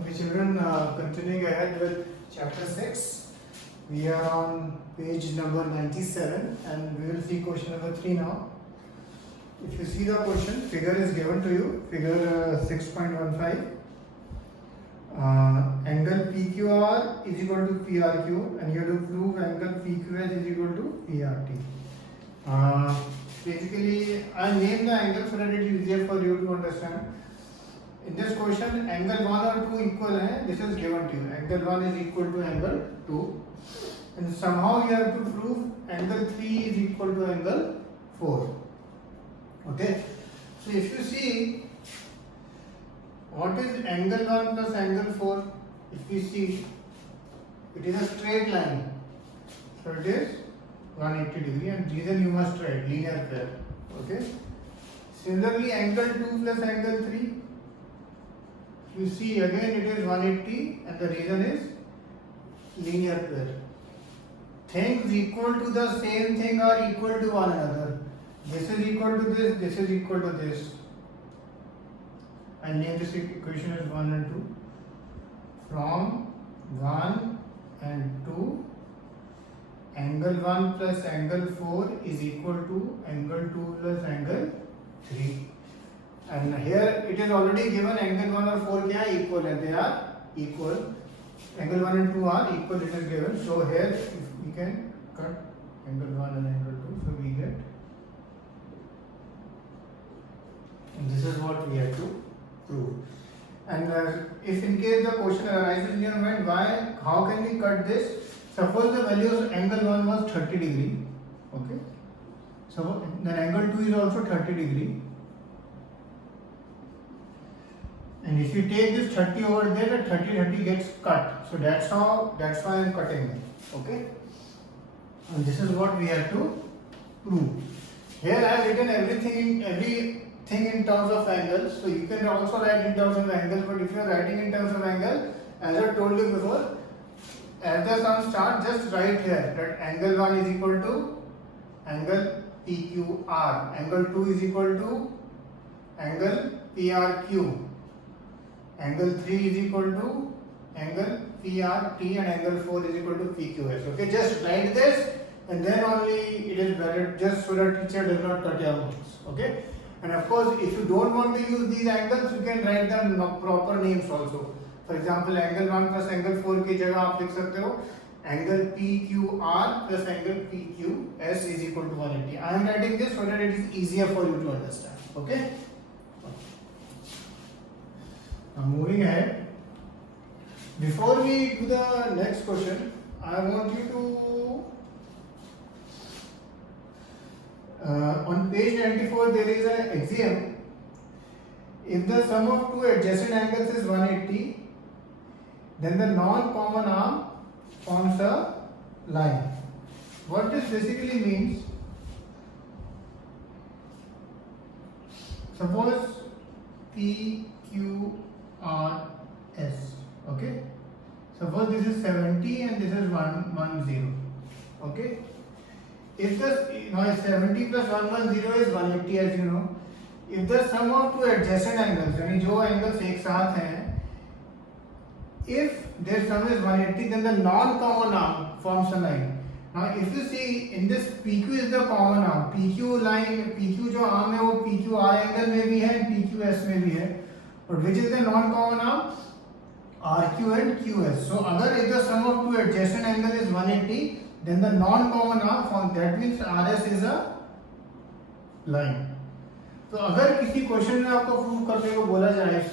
Okay, children, continuing ahead with chapter 6. We are on page number 97 and we will see question number 3 now. If you see the question, figure is given to you, figure 6.15. Angle PQR is equal to PRQ and you have to prove angle PQS is equal to PRT. Basically, I name the angle so that it is easier for you to understand. In this question, angle 1 or 2 equal hai, this is given to you. Angle 1 is equal to angle 2. And somehow you have to prove angle 3 is equal to angle 4. Okay. So if you see, what is angle 1 plus angle 4? If we see, it is a straight line. So it is 180 degree and reason you must write linear pair. Okay. Similarly, angle 2 plus angle 3. You see again it is 180 and the reason is linear pair. Things equal to the same thing are equal to one another. This is equal to this is equal to this. I name this equation as 1 and 2. From 1 and 2, angle 1 plus angle 4 is equal to angle 2 plus angle 3. And here it is already given angle 1 or 4 kya equal hai, they are equal. Angle 1 and 2 are equal, it is given. So here if we can cut angle 1 and angle 2, so we get, and this is what we have to prove. And if in case the question arises in your mind, how can we cut this? Suppose the value of angle 1 was 30 degree, okay? So then angle 2 is also 30 degree. And if you take this 30 over there, the 30 gets cut. So that's why I am cutting it. Okay. And this is what we have to prove. Here I have written everything in terms of angles. So you can also write in terms of angles, but if you are writing in terms of angle, as I told you before, as the sum starts, just write here that angle 1 is equal to angle PQR, angle 2 is equal to angle PRQ. Angle 3 is equal to angle PRT and angle 4 is equal to PQS. Okay, just write this and then only it is valid, just so that teacher does not cut your marks. Okay, and of course, if you don't want to use these angles, you can write them proper names also. For example, angle 1 plus angle 4 की जगह आप लिख सकते हो angle PQR plus angle PQS is equal to 180. I am writing this so that it is easier for you to understand. Okay. Now moving ahead, before we do the next question, I want you to, on page 94 there is an axiom. If the sum of two adjacent angles is 180, then the non-common arm forms a line. What this basically means, suppose PQRS, okay? Suppose this is 70 and this is 110, okay? If the, now 70 plus 110 is 180 as you know. If the sum of two adjacent angles, यानी जो angles एक साथ हैं, if their sum is 180, then the non-common arm forms a line. Now if you see in this PQ is the common arm, PQ line, PQ जो arm है वो PQR angle में भी है and PQS में भी है. But which is the non-common arm? RQ and QS. So अगर if the sum of two adjacent angle is 180, then the non-common arm form, that means RS is a line. तो अगर किसी question में आपको prove करने को बोला जाए,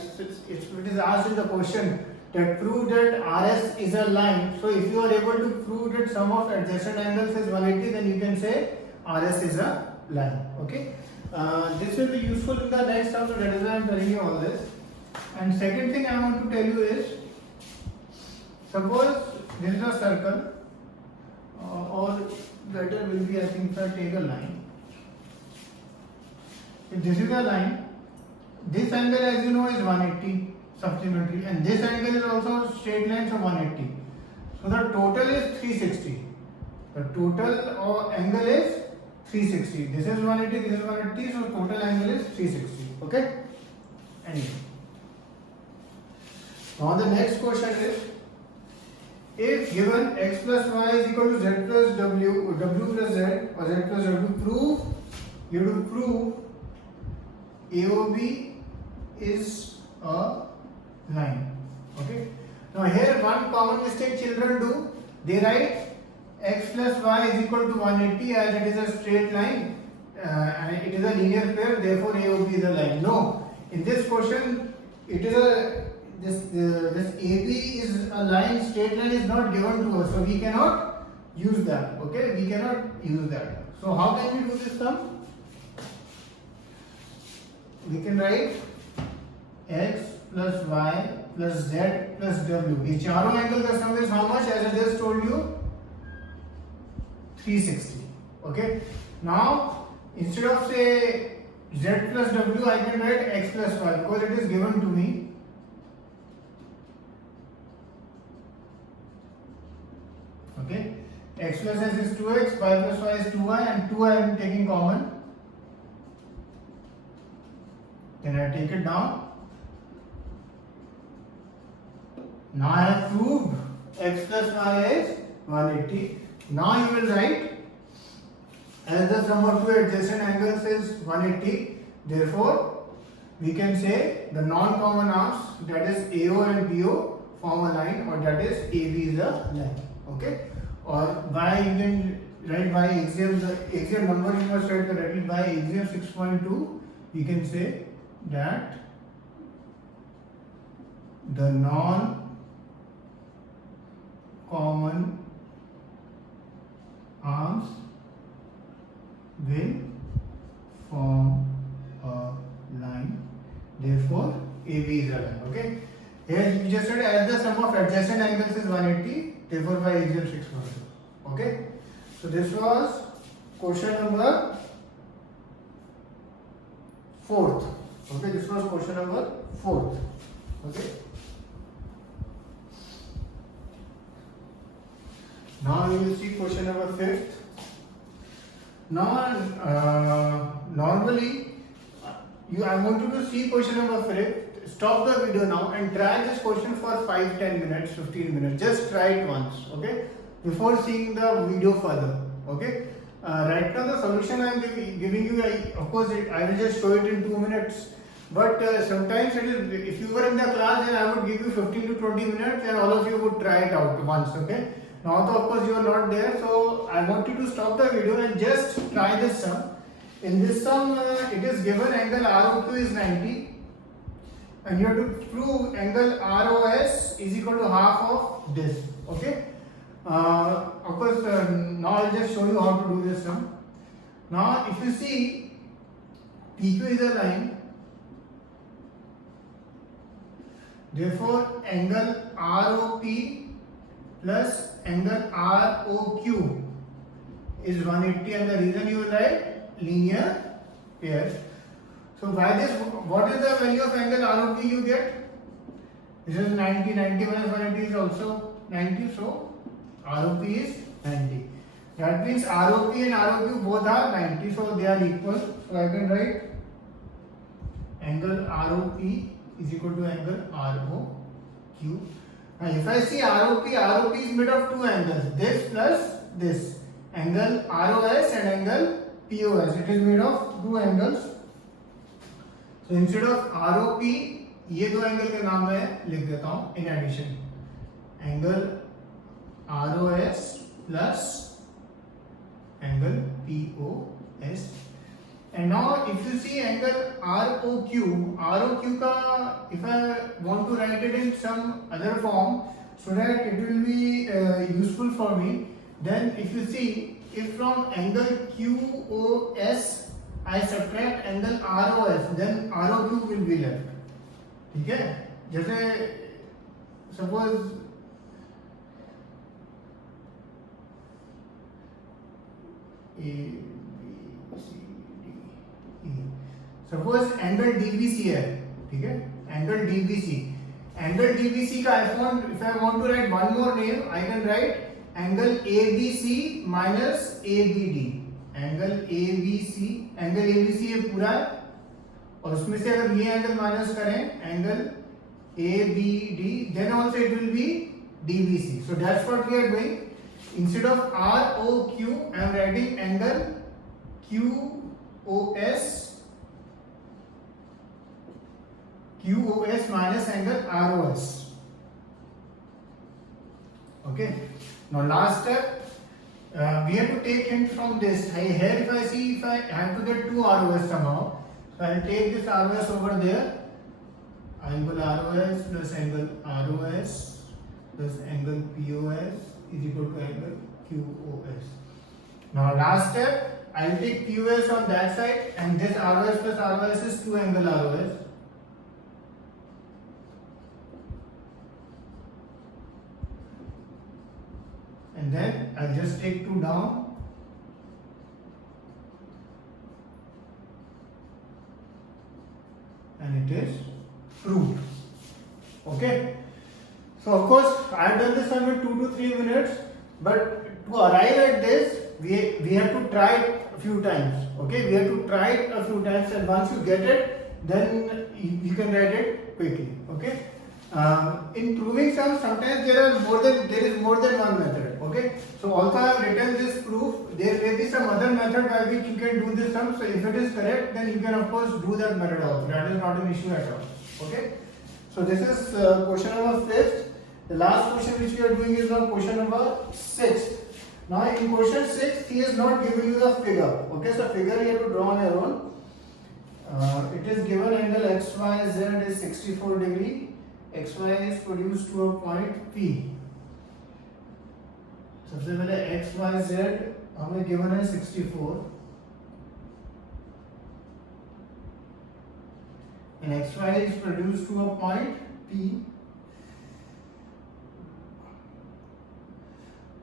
it is asked in the question that prove that RS is a line. So if you are able to prove that sum of adjacent angles is 180, then you can say RS is a line. Okay. This will be useful in the next sum, so that is why I am telling you all this. And second thing I want to tell you is, suppose this is a circle, or better will be, I think, if I take a line. If this is a line, this angle as you know is 180 supplementary, and this angle is also straight line, so 180. So the total is 360. The total angle is 360. This is 180, this is 180, so total angle is 360. Okay? Anyway. Now the next question is, if given x plus y is equal to z plus w, or w plus z, or z plus w, you have to prove AOB is a line. Okay. Now here one common mistake children do, they write x plus y is equal to 180 as it is a straight line and it is a linear pair, therefore AOB is a line. No, in this question it is a this AB is a line, straight line is not given to us, so we cannot use that. Okay, we cannot use that. So how can we do this sum? We can write x plus y plus z plus w. ये चारों angle का सम is how much? As I just told you, 360. Okay. Now instead of say z plus w, I can write x plus y because it is given to me. Okay, x plus s is 2x, y plus y is 2y, and 2 I am taking common. Then I take it down. Now I have proved x plus y is 180. Now you will write as the sum of two adjacent angles is 180. Therefore, we can say the non-common arms, that is AO and BO, form a line, or that is AB is a line. Okay, or by you can write by axiom, the axiom number you must write correctly. By axiom 6.2, you can say that the non-common arms will form a line. Therefore, AB is a line. Okay. Here you just said as the sum of adjacent angles is 180. Therefore, by axiom 6.2. Okay. So this was question number 4th. Okay. This was question number 4th. Okay. Now we will see question number 5th. Now, normally, I want you to see question number 5th. Stop the video now and try this question for 5-10 minutes, 15 minutes. Just try it once, okay? Before seeing the video further, okay? Right now the solution I am giving you, of course, I will just show it in 2 minutes. But sometimes it is, if you were in the class, then I would give you 15 to 20 minutes and all of you would try it out once, okay? Now, though, of course, you are not there, so I want you to stop the video and just try this sum. In this sum, it is given angle ROQ is 90, and you have to prove angle ROS is equal to half of this. Okay. Of course, now I'll just show you how to do this sum. Now, if you see, PQ is a line. Therefore, angle ROP plus angle ROQ is 180, and the reason you will write linear pairs. So by this, what is the value of angle ROP you get? This is 90, 90 minus 180 is also 90, so ROP is 90. That means ROP and ROQ both are 90, so they are equal. So I can write angle ROP is equal to angle ROQ. Now if I see ROP is made of two angles, this plus this, angle ROS and angle POS. It is made of two angles. So instead of ROP, ये दो angle के नाम मैं लिख देता हूँ in addition. Angle ROS plus angle POS. And now if you see angle ROQ का, if I want to write it in some other form so that it will be useful for me, then if you see, if from angle QOS I subtract angle ROS, then ROQ will be left. ठीक है? जैसे suppose A, B, C, D, E. Suppose angle DBC है, ठीक है? Angle DBC का if I want to write one more name, I can write angle ABC minus ABD. Angle ABC ये पूरा है और उसमें से अगर ये एंगल माइनस करें, angle ABD, then also it will be DBC. So that's what we are doing. Instead of ROQ, I am writing angle QOS minus angle ROS. Okay. Now last step, we have to take hint from this. Here if I see if I have to get 2 ROS somehow, so I will take this ROS over there. Angle ROS plus angle ROS plus angle POS is equal to angle QOS. Now last step, I will take POS on that side, and this ROS plus ROS is 2 angle ROS. And then I'll just take 2 down. And it is proved. Okay. So of course I have done this under 2 to 3 minutes, but to arrive at this, we have to try it a few times. Okay, we have to try it a few times, and once you get it, then you can write it quickly. Okay. In proving sums, sometimes there is more than one method. Okay, so also I have written this proof. There may be some other method by which you can do this sum. So if it is correct, then you can of course do that method also. That is not an issue at all. Okay, so this is question number 5th. The last question which we are doing is now question number 6th. Now in question 6th, he has not given you the figure. Okay, so figure you have to draw on your own. It is given angle XYZ is 64 degree. XY is produced to a point P. सबसे पहले XYZ हमें given है 64 and XY is produced to a point P,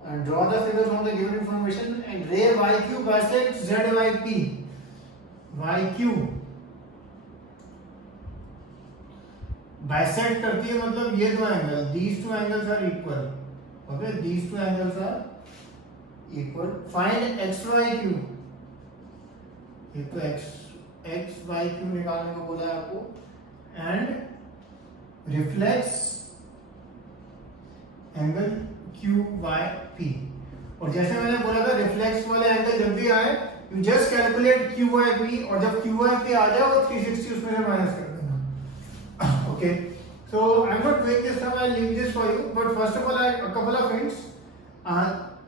and draw the figure from the given information, and ray YQ bisects ZYP. YQ bisect करती है, मतलब ये दो angle, these two angles are equal. Okay, these two angles are equal. Find XYQ. ये तो XYQ निकालने को बोला है आपको, and reflex angle QYP. और जैसे मैंने बोला था, रिफ्लेक्स वाले एंगल जब भी आए, you just calculate QYP, और जब QYP आ जाए वो 360 उसमें से माइनस कर देना. Okay, so I'm not doing this now, I'll leave this for you, but first of all, a couple of hints.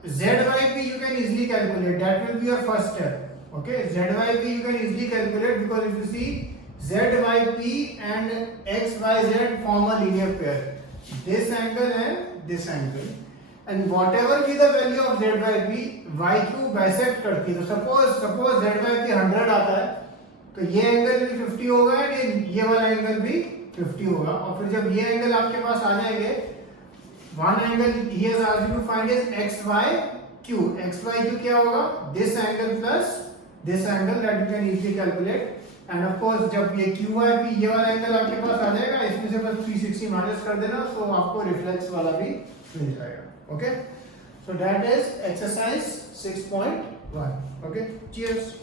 ZYP you can easily calculate, that will be your first step. Okay, ZYP you can easily calculate, because if you see, ZYP and XYZ form a linear pair. This angle and this angle, and whatever be the value of ZYP, YQ bisect करती है. तो suppose ZYP 100 आता है, तो ये angle भी 50 होगा and ये वाला एंगल भी 50 होगा. और फिर जब ये एंगल आपके पास आ जाएंगे, one angle he has asked you to find is XYQ. XYQ क्या होगा? This angle plus this angle, that you can easily calculate. And of course जब ये QYP ये वाला एंगल आपके पास आ जाएगा, इसमें से बस 360 माइनस कर देना, तो आपको रिफ्लेक्स वाला भी मिल जाएगा. Okay, so that is exercise 6.1. Okay, cheers.